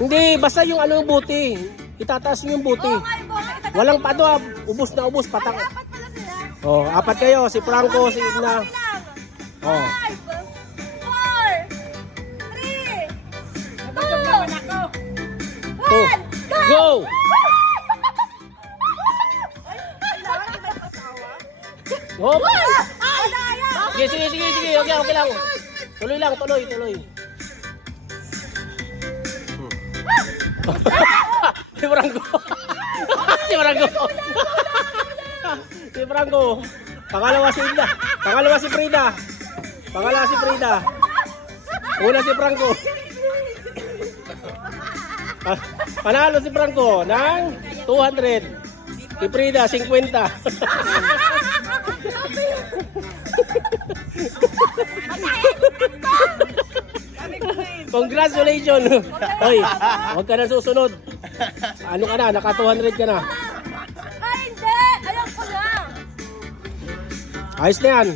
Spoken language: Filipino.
Hindi, basta yung ano yung buti. Itataas yung buti. Walang pado, ubos na ubos, patang. Apat pala sila. Oh, apat kayo, si Franco, si Igna. Oh. 5, 4, 3, 2, 1, Go! Hop! Sige, sige, sige, sige. Okay, okay lang. Tuloy lang, tuloy, tuloy. Si Franco. Si Franco. Si Franco. Pangalawa si Igna. Pangalawa si Frida. Pangalawa si Frida. Una si Franco. Panalo si Franco ng 200. Si Frida, 50. Congratulations. Hoy, huwag ka na susunod. Ano ka na? Naka 200 ka na. Ay, hindi! Alam ko na! Ayos na yan.